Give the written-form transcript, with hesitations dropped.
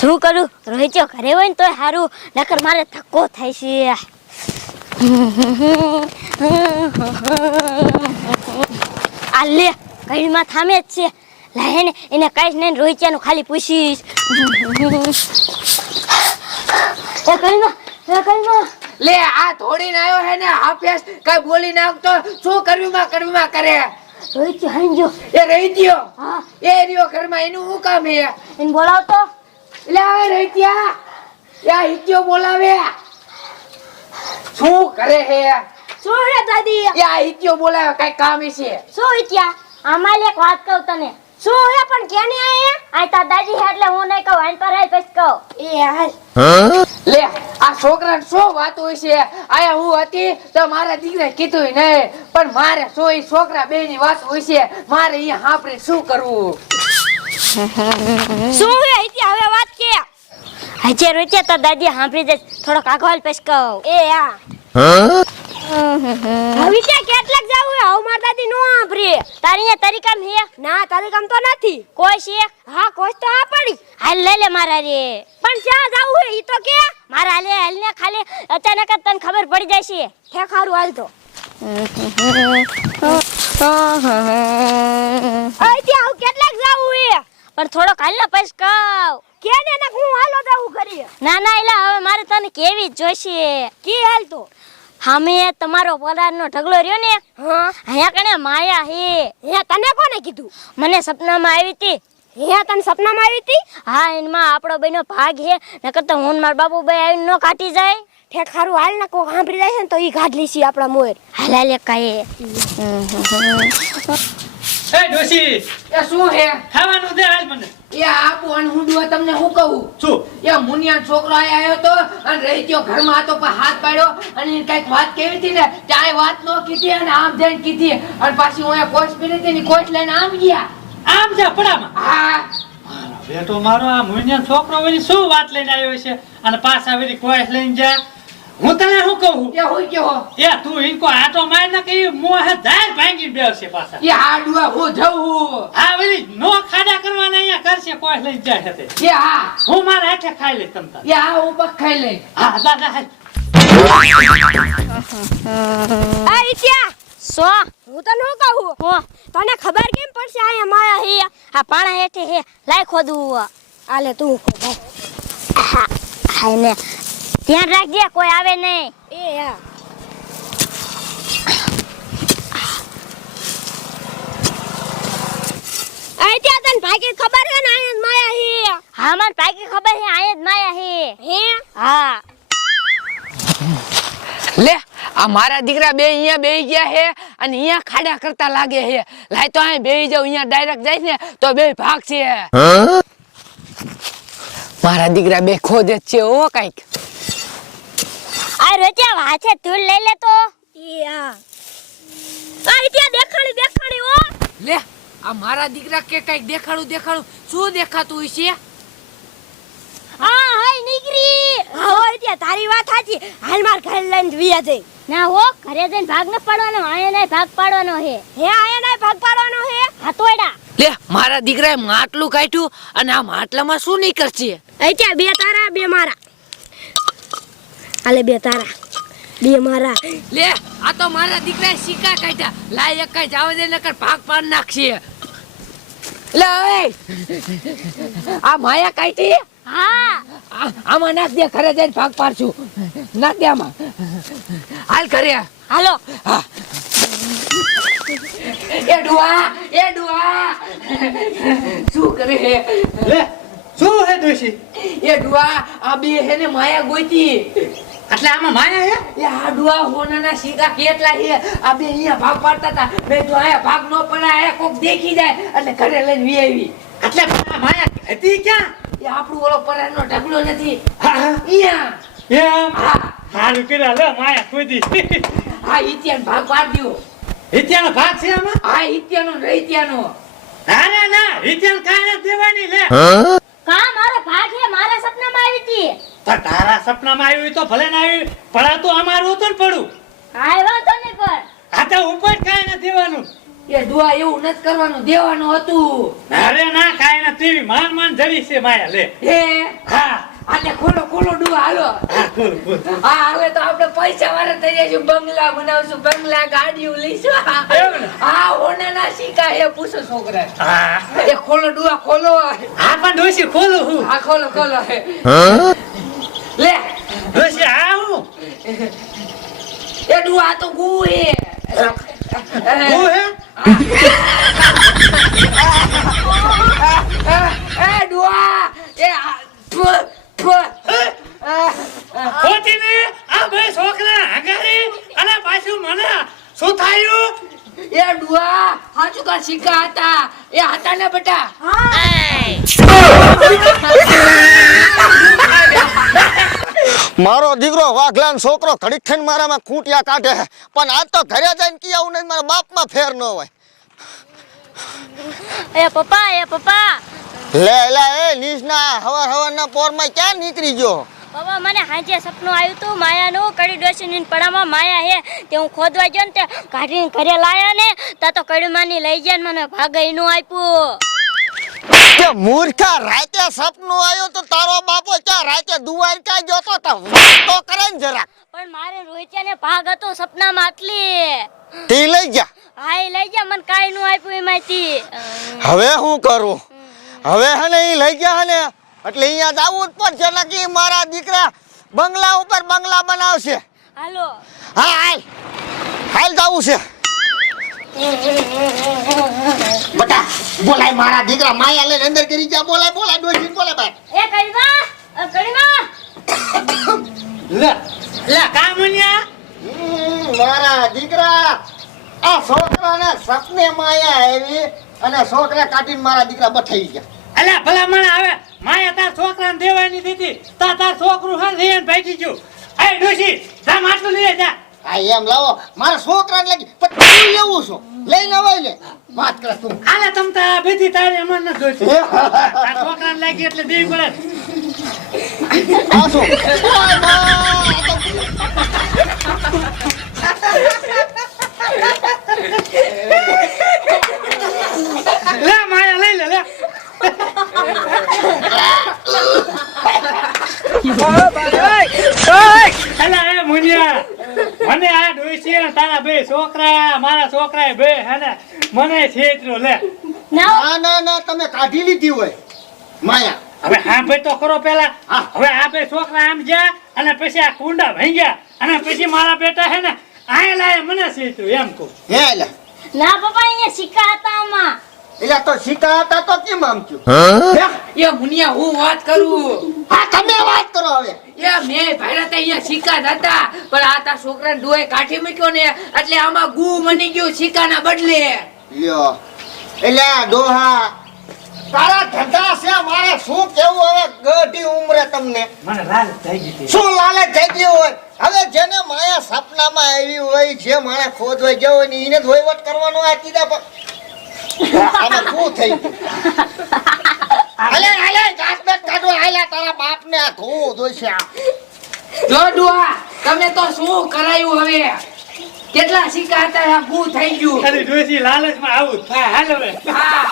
શું કરું રોહિત્યો ઘરે હોય ને તોય સારું નકર મારે ધક્કો થાય છે આ લે ઘડીમાં થામે જ છે લાહે ને એને કાંઈ નહીં રોહિત્યાનું ખાલી પૂછીશ એ ઘડીમાં લે આ થોડીને આવ્યો હે ને હાફેસ કઈ બોલી નાખતો શું કરવીમાં કરે રોહિત્યો હાઈ ગયો એ રહી ગયો હા એ રહ્યો ઘરમાં એનું શું કામ હે એને બોલાવતો લે આ રહી ગયા યા હિત્યો બોલાવે શું કરે હે શું રે દાદી યા હિત્યો બોલાવે કઈ કામ છે શું હિત્યા આમાં એક વાત કહું તને શું હે પણ કેને આ તા દાદી હે એટલે હું નહીં કહું આન પર આઈ પછી કહું એ હાલ લે આ છોકરાને શું વાત હોય છે આયા હું હતી તો મારા દીકરાએ કીધું નહીં પણ મારે શું ઈ છોકરા બેની વાત હોય છે મારે અહીંયા હાપરે શું કરવું શું હે હિત્યા હવે વાત કે હજે રોત્યા તો દાદી સાંભળી દે થોડોક આગળ પછી કહું એ આ હવે તે કેટલાક જાવું હે હવે માર દાદી નો સાંભળે તારી તારી કામ હે ના તારી કામ તો નથી કોઈ છે હા કોઈ તો આ પડી હાલ લે લે મારા રે પણ ક્યાં જાવું હે ઈ તો કે મારા હાલે હાલ ને ખાલી અચાનક જ તને ખબર પડી જાય છે ઠે ખારું હાલ તો આઈ ત્યાં કેટલાક જાવું હે પણ થોડોક હાલ ને પછી કહું કે ને ના હું હાલો જાવું કરી ના ના એલા હવે મારે તને કેવી જ જોઈશે કે હાલ તો હામે તમારો પરારનો ઢગલો રહ્યો ને હા અહીંયા કણે માયા હે તને કોને કીધું મને સપનામાં આવી હતી તને સપનામાં આવી હતી હા એમાં આપણો બેનો ભાગ હે નકર તો હું માર બાપુ ભાઈ આવીને નો કાઢી જાય ઠેક ખારું હાલ ના કો સાંભળી જાય ને તો ઈ કાઢ લીસી આપણા મોર હાલ હાલ કાય એ ડોશી એ શું હે ખાવાનું દે હાલ મને એ આપો અને હું દુઆ તમને શું કહું શું એ મુનિયા છોકરો આવ્યો તો અને રહી ગયો ઘરમાં હતો પણ હાથ પાડ્યો અને એને કઈક વાત કેવી હતી ને ત્યાં વાત નો કીધી અને આમ જઈને કીધી અને પાછી હું કોચ પીરી હતી ને કોચ લઈને આમ ગયા આમ જા પડામાં હા મારો બેટો મારો આ મુનિયા છોકરો વળી શું વાત લઈને આવ્યો છે અને પાછા વળી કોઈ લઈને જા હું તને શું કહું એ હોય કેવો એ તું ઇનકો આટો માર ના કે મોહે ધાર ભાંગી બેસે પાછા એ આ દુઆ હું જવું હા વળી નો ખાડા કરવાના અહીંયા કરશે કોઈ લઈને જાય છે એ હા હું મારા હાથે ખાઈ લઈશ તમતા એ હા હું પગ ખાઈ લઈ હા દાદા હાલ આ ઇત્યા સો હું તને શું કહું હો તને ખબર કેમ પડશે આ માયા હે આ પાણા હેઠે હે લાય ખોદું આલે તું ખોદ હાય ને ધ્યાન રાખજે કોઈ આવે નહીં એ હા આ ત્યાં તને ભાઈ ખબર હે ને આયન માયા હે હા મને ભાઈ ખબર હે આયન માયા હે હા લે આ મારા દીકરા બે અહીંયા બેહી ગયા હે અને અહીંયા ખાડા કરતા લાગે હે લાય તો અહીં બેહી જાવ અહીંયા ડાયરેક્ટ જાય ને તો બે ભાગ છે મારા દીકરા બે ખોદે જ છે ઓ કઈક આ રોજા વાછે ધૂળ લઈ લે તો યા આ ત્યાં દેખાણી ઓ લે આ મારા દીકરા કે કઈક દેખાડું શું દેખાતું હોય છે હા હાય નીકરી હો ત્યાં તારી વાત સાચી હાલ માર ઘર લઈને વિયા જઈ ના હો ઘરે જઈને ભાગ ન પાડવાનો આયા ભાગ પાડવાનો હે આયા ભાગ પાડવાનો હે હાતોડા લે મારા દીકરાએ માટલું કાઢ્યું અને આ માટલામાં શું નીકળશે ત્યાં બે તારા બે મારા આલે બે તારા બે મારા લે આ તો મારા દીકરાએ સિક્કા કાઢ્યા લાય એક કઈ જાવ દે નકર ભાગ પાડ નાખશે લે ઓય આ માયા કાઢી હા આમાં નાખ દે ઘરે જઈને ભાગ પાડશું નાખ દે આમાં હાલ ઘરે હાલો હા એ ડુઆ શું કરે હે લે શું હે ડોશી એ ડુઆ આ બે હે ને માયા ગોઈતી એટલે આમાં માયા હે એ આ ડુઆ હોનાના સિક્કા કેટલા છે આ બે અહીંયા ભાગ પાડતા હતા મેં જો આયા ભાગ નો પડાય કોક દેખી જાય એટલે ઘરે લઈને વી આવી એટલે આ માયા હતી ક્યાં એ આપણું ઓલો પરાનો ઢગલો નથી હા અહીંયા એમ હા હારું કર્યા લે માયા ખોદી હા ઈત્યાનો ભાગ પાડ્યો હિત્યાનો ભાગ છે આમાં હા ઈત્યાનો ને રૈત્યાનો ના હિત્યાન કાંઈ ન દેવાની લે કા મારો ભાગ હે મારા સપનામાં આવી હતી તો તારા સપનામાં આવ્યું તો ભલે ના આવ્યું પડા તો અમારું હતું ને પડું હાય વાતો ને પર આ તો ઉપર કાંઈ ન દેવાનું એ દુઆ એવું નથી કરવાનું, દેવાનું હતું. અરે ના કાંઈ ના તેવી માન જડી છે માયા લે. હે હા આને ખોલો ખોલો દુઆ હાલો. હા ખોલ ખોલ. હા હવે તો આપણે પૈસા વાળા થઈ જઈશું, બંગલા બનાવશું, બંગલા ગાડીઓ લઈશું. એવું ને? હા હોનાના સિક્કા એ પૂછો છોકરા. હા એ ખોલો દુઆ ખોલો. હા પણ ડોશી ખોલું હું. હા ખોલો ખોલો. લે ડોશી આ હું એ દુઆ તો ગુ હે. હું હે એ દુઆ એ ખોટી ને આ બે છોકરા હગારી અને પાછું મને શું થાયું? એ દુઆ હાચું કા સિક્કા હતા એ હતા ને બેટા. મારો દીકરો વાઘલાન છોકરો ઘડીક થઈને મારામાં ખૂંટિયા કાઢે છે. પણ આજ તો ઘરે જઈને કી આવું નહીં, મારા બાપમાં ફેર ન હોય. એ પપ્પા લે એ નીચના હવારના પોરમાં ક્યાં નીકળી ગયો? પપ્પા મને હાજે સપનું આવ્યું તું માયાનું, કડી ડોશીની પડામાં માયા હે તે હું ખોદવા ગયો ને તે કાઢીને ઘરે લાયા ને તા તો કડી માની લઈ ગયા ને મને ભાગઈ નું આપ્યું. કે મૂર્ખા, રાતે સપનું આવ્યું તો તારો બાપો ક્યાં રાતે દ્વારકા ગયો તો વાત તો કરે ને જરાક. પણ મારે રોહિત્યાને ભાગ હતો સપનામાં આટલી. તે લઈ જા. હા એ લઈ ગયા, મને કાઈ નું આપ્યું એમાંથી. હવે શું કરું? હવે હે ને ઈ લઈ ગયા હે ને એટલે અહીંયા જાવું જ પડશે, નકી મારા દીકરા બંગલા ઉપર બંગલા બનાવશે. હાલો હા હાલ જાવું છે. બટા બોલાય મારા દીકરા માયા લઈને અંદર કરી જા. બોલાય ડોશી બોલાય બાય. એ કડીમાં લે લે કામણિયા મારા દીકરા આ છોકરાને સપને માયા આવી અને છોકરા કાઢીને મારા દીકરા બઠાઈ ગયા. અલ્યા ભલા મને આવે માયા તાર છોકરાને દેવાની દીધી તાર છોકરું હા લઈને બેઠી ગયું. એ ડોશી જા માટલું લઈ જા. આ એમ લાવો મારા છોકરાને લાગી પણ તું લેવું છો લઈને આવાય લે વાત કરે તું. આલે તમ તા બેથી તારે અમર ન જોઈતી. તાર છોકરાને લાગી એટલે દેવી પડે. આ શું? ઓય બા, લે માયા લઈ લે લે. અલા એ મુનિયા મને આ ડોશી અને તારા બે છોકરા મારા છોકરા બે હે મને છેતરો લે. ના તમે કાઢી લીધી હોય માયા. હવે હા ભાઈ તો કરો પેલા. હવે આ બે છોકરા આમ ગયા અને પછી આ કુંડા ભાંગ્યા અને પછી મારા બેટા હે ને આય લાય મને છેતરો એમ કહું. હે લે ના પપ્પા અહીંયા સિક્કા હતા આમાં. એટલે તો શીખા હતા તો કેમ આમ થયું? એ મુનિયા હું વાત કરું. હા તમે વાત કરો હવે. એ મેં ભાઈરા તા અહીંયા સિક્કા જ હતા પણ આ તા છોકરાને ડોએ કાઢી મૂક્યો ને એટલે આમાં ગુ મની ગયું સિક્કાના બદલે. લ્યો એટલે ડોહા તારા ધંધા છે મારે શું કેવું હવે ગઢી ઉમરે તમને મને લાલચ થઈ ગઈ હતી. શું લાલચ થઈ ગઈ હોય? હવે જેને માયા સપનામાં આવી હોય જે માણસ ખોદવાઈ ગયો હોય ને એને જ વહીવટ કરવાનો આ કીધા પર આમાં શું થઈ ગયું? હાલે ઘાસબેટ કાઢો હાલે તારા બાપને આ ધોવું જોઈશે. જો ડોહા તમે તો શું કરાયું હવે? કેટલા સિક્કા હતા આ ગુ થઈ ગયું. અરે ડોશી લાલચમાં આવું જ થાય. હાલ હવે. હા